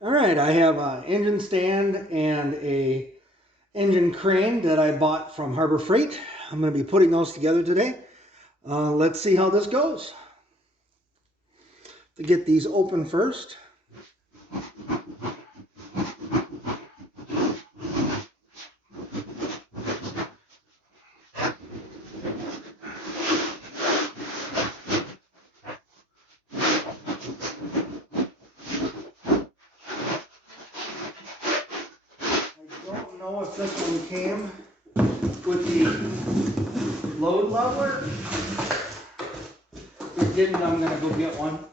All right, I have an engine stand and a engine crane that I bought from Harbor Freight. I'm going to be putting those together today. Let's see how this goes. To get these open first. I don't know if this one came with the load leveler. If it didn't, I'm going to go get one.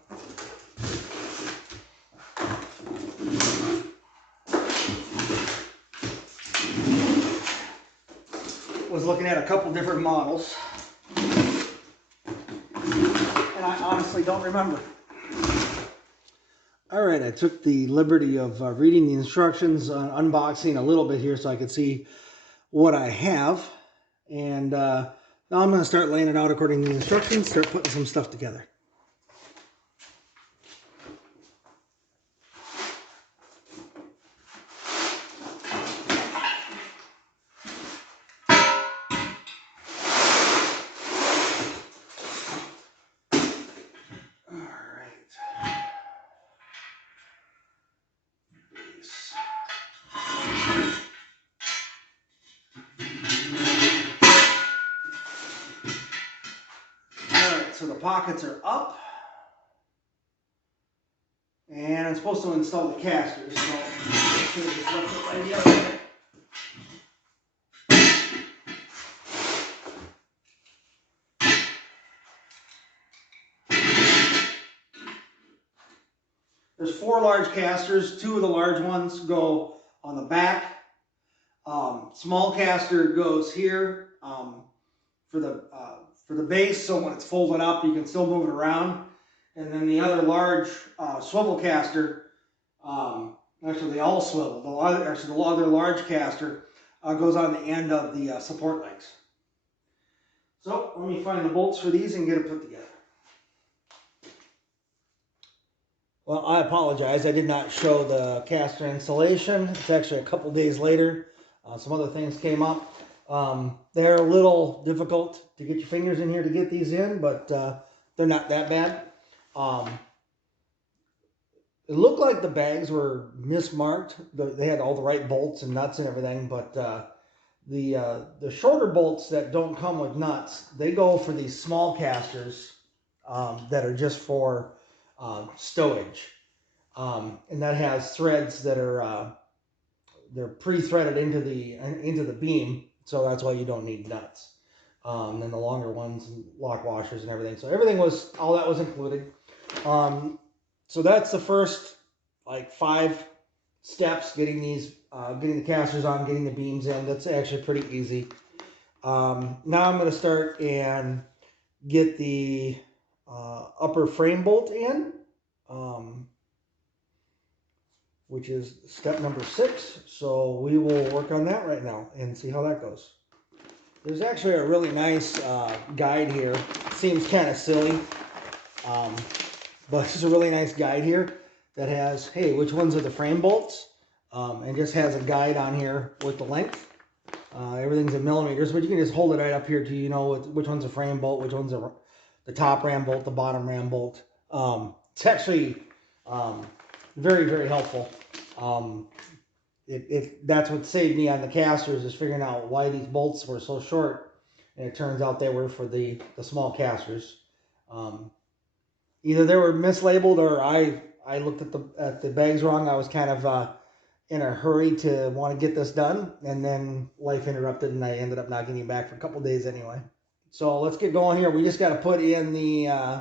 Was looking at a couple different models, and I honestly don't remember. All right, I took the liberty of reading the instructions, unboxing a little bit here so I could see what I have. And now I'm going to start laying it out according to the instructions, start putting some stuff together. So the pockets are up, and I'm supposed to install the casters. So just lift it right here. There's 4 large casters. 2 of the large ones go on the back. Small caster goes here for the base, so when it's folded up, you can still move it around. And then the other large swivel caster, actually they all swivel. The other large caster goes on the end of the support legs. So let me find the bolts for these and get it put together. Well, I apologize. I did not show the caster installation. It's actually a couple days later. Some other things came up. They're a little difficult to get your fingers in here to get these in, but they're not that bad. It looked like the bags were mismarked. They had all the right bolts and nuts and everything, but the shorter bolts that don't come with nuts, they go for these small casters that are just for stowage. And that has threads that are they're pre-threaded into the beam, so that's why you don't need nuts. And the longer ones, lock washers and everything. So all that was included. So that's the first like 5 steps, getting the casters on, getting the beams in. That's actually pretty easy. Now I'm going to start and get the upper frame bolt in, which is step number 6. So we will work on that right now and see how that goes. There's actually a really nice guide here. It seems kind of silly, but it's a really nice guide here that has, hey, which ones are the frame bolts? And just has a guide on here with the length. Everything's in millimeters, but you can just hold it right up here to, you know, which one's a frame bolt, which one's the top ram bolt, the bottom ram bolt. It's actually very, very helpful. That's what saved me on the casters, is figuring out why these bolts were so short, and it turns out they were for the small casters. Either they were mislabeled, or I looked at the bags wrong. I was kind of in a hurry to want to get this done, and then life interrupted, and I ended up not getting back for a couple days anyway. So let's get going here. We just got to put in the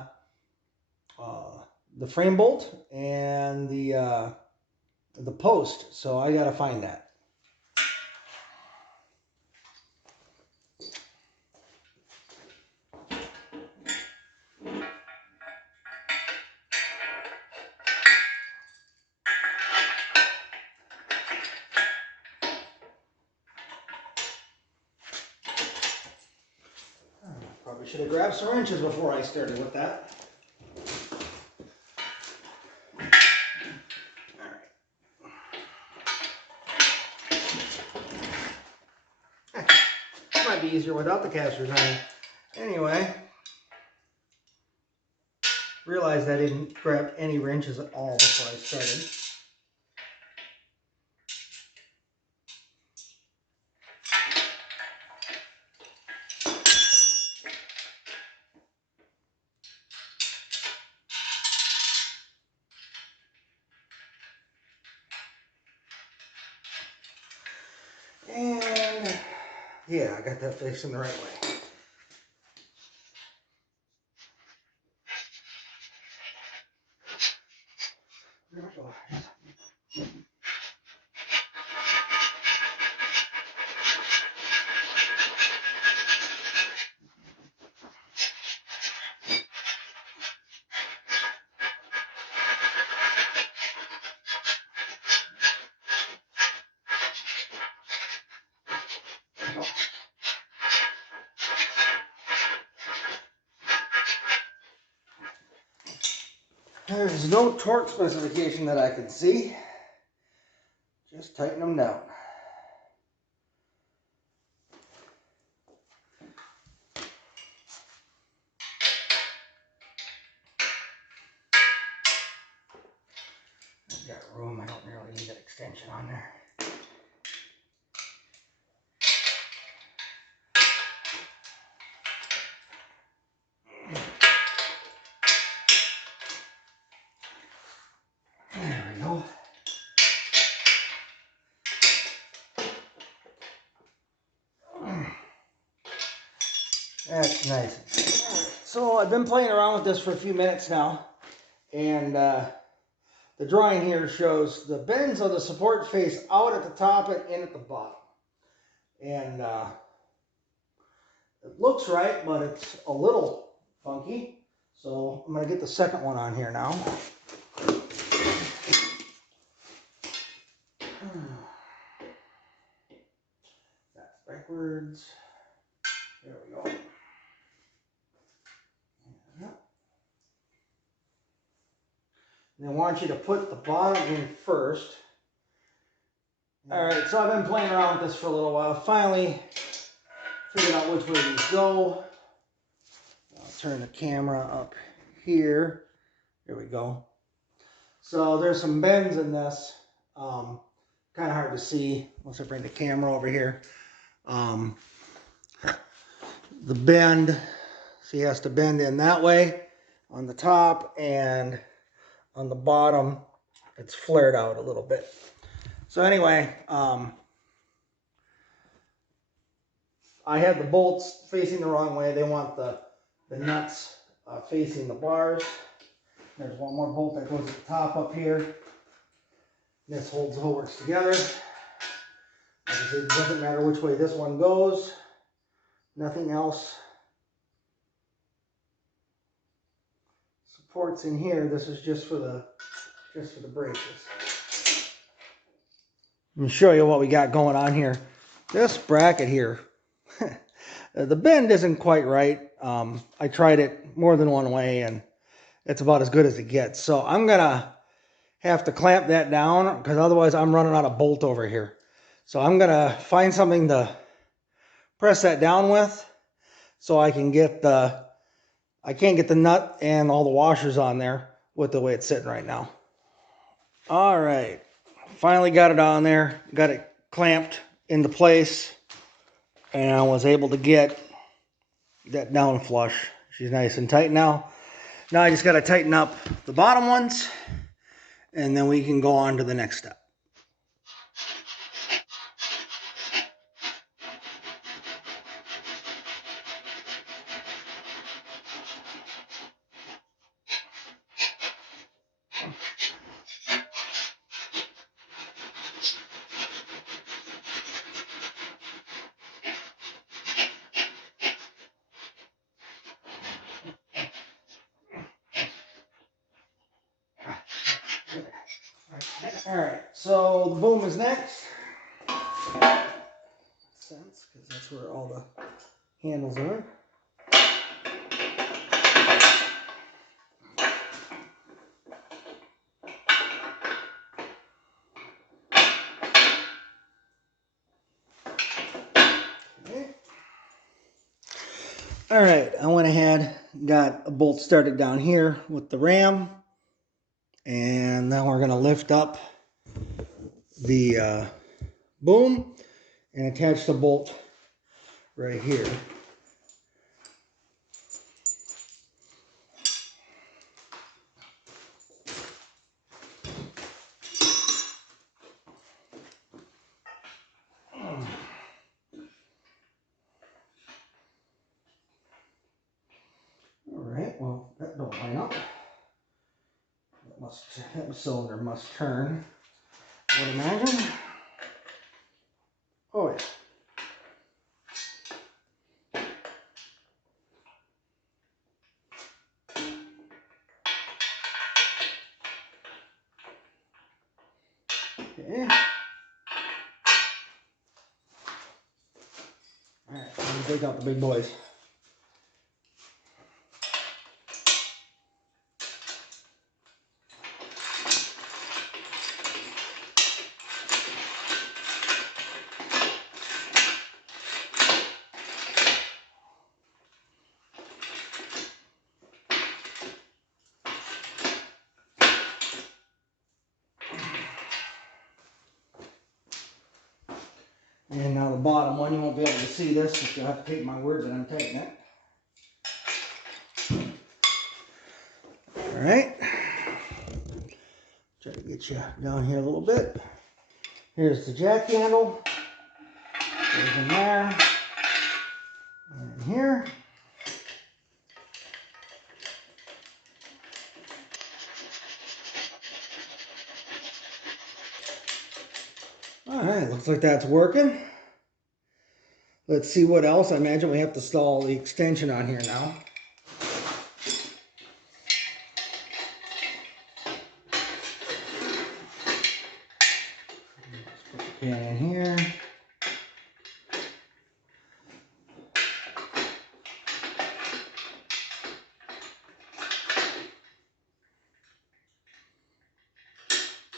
frame bolt and the post. So I got to find that. Probably should have grabbed some wrenches before I started with that. All right. be easier without the casters iron. Anyway, realized I didn't grab any wrenches at all before I started. And yeah, I got that facing the right way. There we go. There's no torque specification that I can see. Just tighten them down. I've got room. I don't really need that extension on there. There we go. That's nice. So I've been playing around with this for a few minutes now, and the drawing here shows the bends of the support face out at the top and in at the bottom. And it looks right, but it's a little funky. So I'm going to get the second one on here now. That's backwards. There we go. And I want you to put the bottom in first. Alright, so I've been playing around with this for a little while. Finally figured out which way these go. I'll turn the camera up here. There we go. So there's some bends in this. Kind of hard to see once I bring the camera over here. The bend, so he has to bend in that way on the top, and on the bottom it's flared out a little bit. So anyway, I had the bolts facing the wrong way. They want the nuts facing the bars. There's one more bolt that goes at the top up here. This holds the whole works together. Like I said, it doesn't matter which way this one goes. Nothing else supports in here. This is just for the braces. Let me show you what we got going on here. This bracket here, the bend isn't quite right. I tried it more than one way, and it's about as good as it gets. So I'm gonna have to clamp that down, because otherwise I'm running out of bolt over here. So I'm gonna find something to press that down with, so I can get the, I can't get the nut and all the washers on there with the way it's sitting right now. All right, finally got it on there, got it clamped into place, and I was able to get that down flush. She's nice and tight now. Now I just got to tighten up the bottom ones, and then we can go on to the next step. All right, so the boom is next. Sense, because that's where all the handles are. Okay. All right, I went ahead, got a bolt started down here with the ram, and now we're gonna lift up the boom and attach the bolt right here. Alright, well, that don't line up. That cylinder must turn, I would imagine. Oh yeah. Okay. Alright, let me take out the big boys. And now the bottom one, you won't be able to see this, but you'll have to take my word that I'm taking it. Alright. Try to get you down here a little bit. Here's the jack handle. Goes in there. And in here. Alright, looks like that's working. Let's see what else. I imagine we have to install the extension on here now. Put the can in here.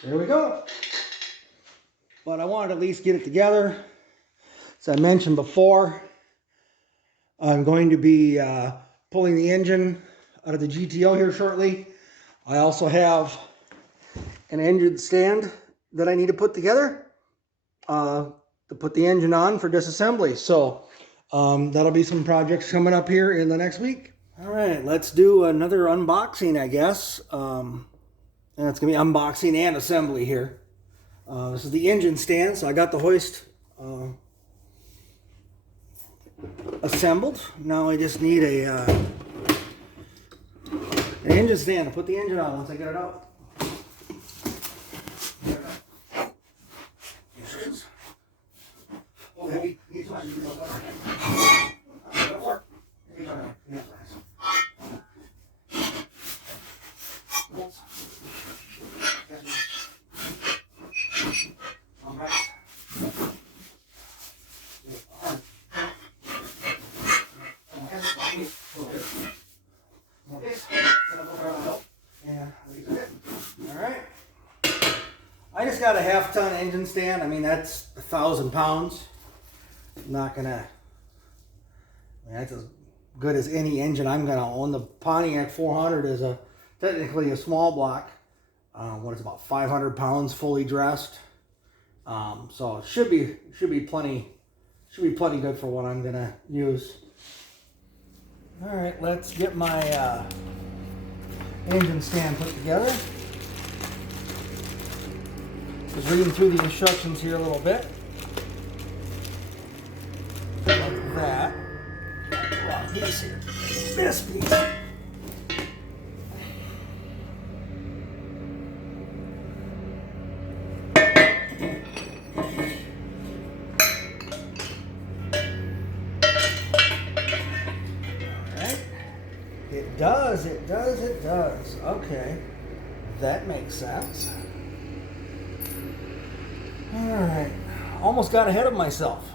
There we go. But I wanted to at least get it together. As I mentioned before, I'm going to be pulling the engine out of the GTO here shortly. I also have an engine stand that I need to put together to put the engine on for disassembly. So that'll be some projects coming up here in the next week. All right, let's do another unboxing, I guess. And it's going to be unboxing and assembly here. This is the engine stand, so I got the hoist assembled. Now I just need an engine stand to put the engine on once I get it out. Oh, heavy. I just got a half-ton engine stand. I mean, that's 1,000 pounds. I'm not gonna. I mean, that's as good as any engine I'm gonna own. The Pontiac 400 is technically a small block. What is about 500 pounds fully dressed. So it should be plenty good for what I'm gonna use. All right, let's get my engine stand put together. Just reading through the instructions here a little bit. Like that. Wrong piece here. This piece. Alright. It does. Okay. That makes sense. Alright, almost got ahead of myself.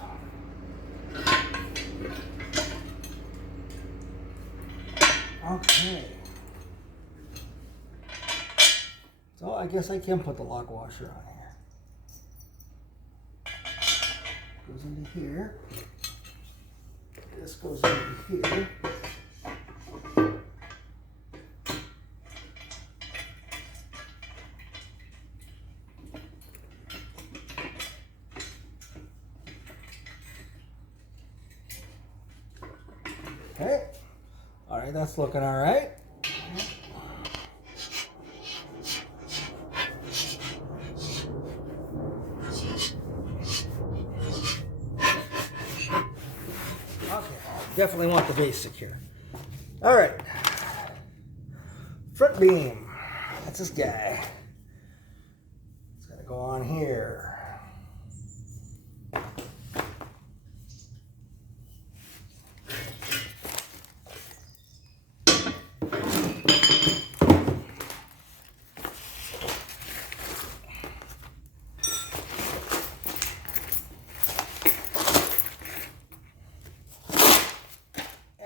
Okay. So I guess I can put the lock washer on here. Goes into here. This goes into here. right, that's looking all right. Okay, definitely want the basic here. All right, front beam. That's this guy. It's gonna go on here.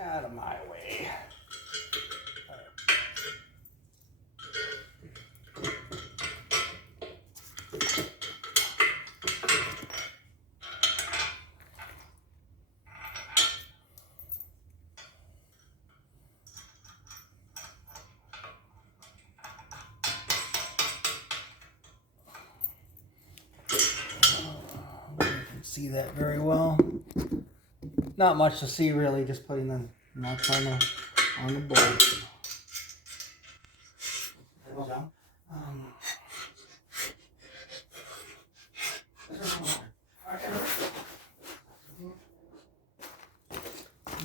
Out of my way. You can see that very well. Not much to see really, just putting the nuts on the bolt.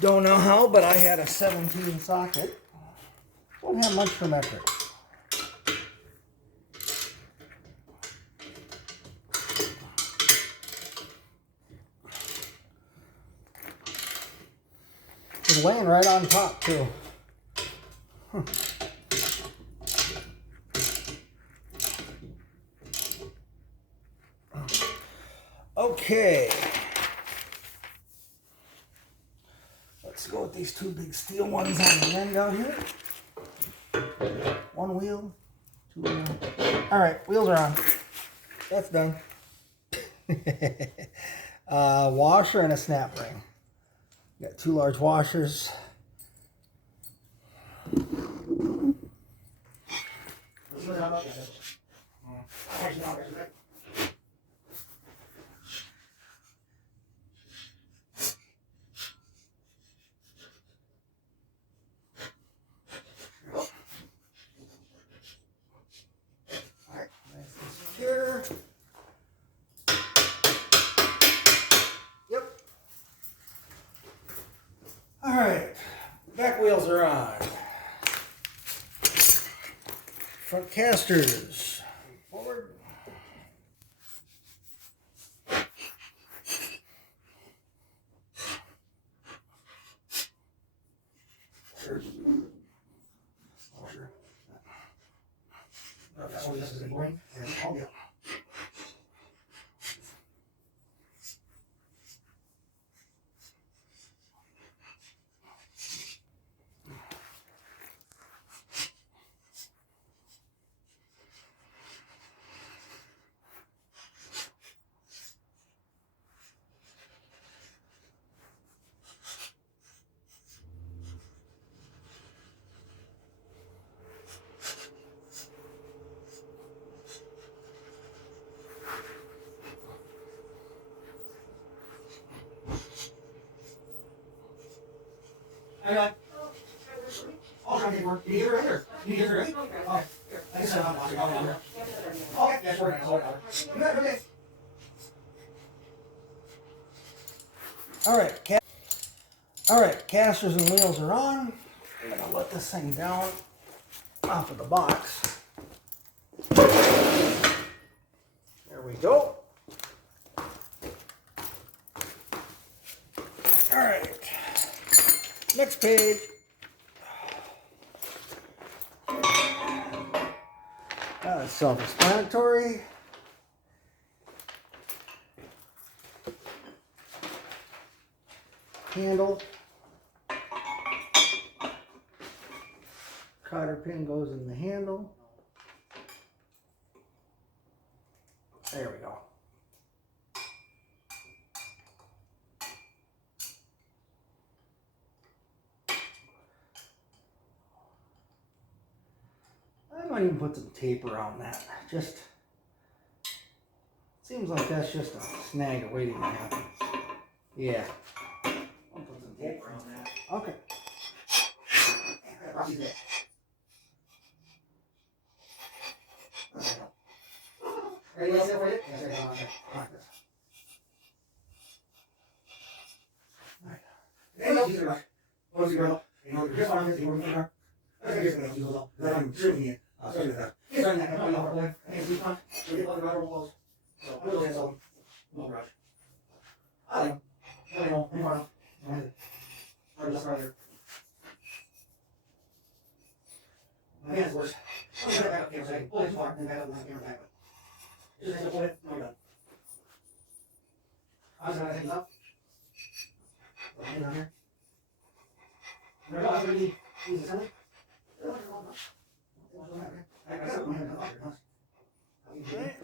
Don't know how, but I had a 17 socket. Don't have much for metric. It's laying right on top too. Okay. Let's go with these two big steel ones on the end out here. One wheel, two wheel. All right, wheels are on. That's done. Washer and a snap ring. Got two large washers. Here. Yep. All right. Back wheels are on. Front casters. Forward. Oh, this is a ring. Yeah. Hang on. Oh, I didn't work. You get her here. You get her here. Oh, I said I'm watching. Okay, that's right. Okay. All right, casters and wheels are on. I'm gonna let this thing down off of the box. There we go. All right. Next page. That's self-explanatory. Handle. Cotter pin goes in the handle. There we go. I might even put some tape around that. Just seems like that's just a snag waiting to happen. Yeah. I'll put some tape around that. Okay. Roxy's there. Anything else there for you? Yes, I got on there. Alright. Hey, no, these are like, close the grill. You know, your arm is, you work in the car. I think it's going to use a little. Then I'm shooting it. Especially with that. He's running that. I'm not over there. I think it's fun. So get like the rubber walls. So, I'm going to have no brush. I like, I don't know, any far enough. Or just right here. My hand's worse. I'm going to back up here, so I can pull it far and back up and the camera back. Just as I pull it, no, you're done. I'm just going to take this up. Put my hand on here. There we go, that's really easy assembly.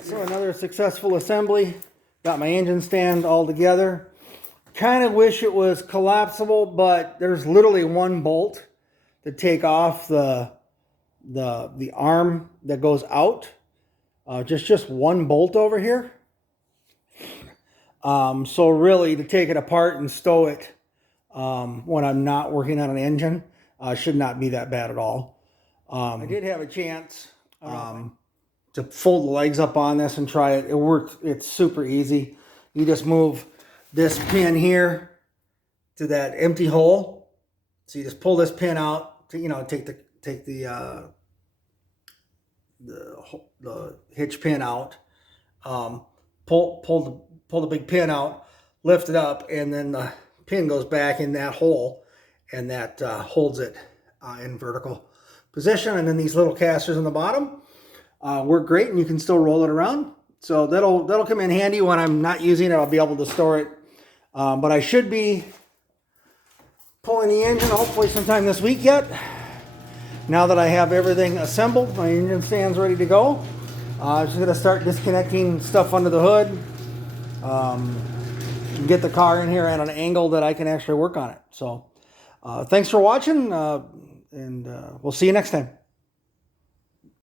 So another successful assembly. Got my engine stand all together. Kind of wish it was collapsible, but there's literally one bolt to take off the arm that goes out. Just one bolt over here. So really to take it apart and stow it when I'm not working on an engine should not be that bad at all. I did have a chance to fold the legs up on this and try it. It worked. It's super easy. You just move this pin here to that empty hole. So you just pull this pin out to, you know, take the hitch pin out. Pull the big pin out, lift it up, and then the pin goes back in that hole, and that holds it in vertical position. And then these little casters on the bottom work great, and you can still roll it around. So that'll come in handy when I'm not using it. I'll be able to store it. But I should be pulling the engine hopefully sometime this week yet. Now that I have everything assembled, my engine stand's ready to go. I'm just going to start disconnecting stuff under the hood. Get the car in here at an angle that I can actually work on it. So thanks for watching, and we'll see you next time.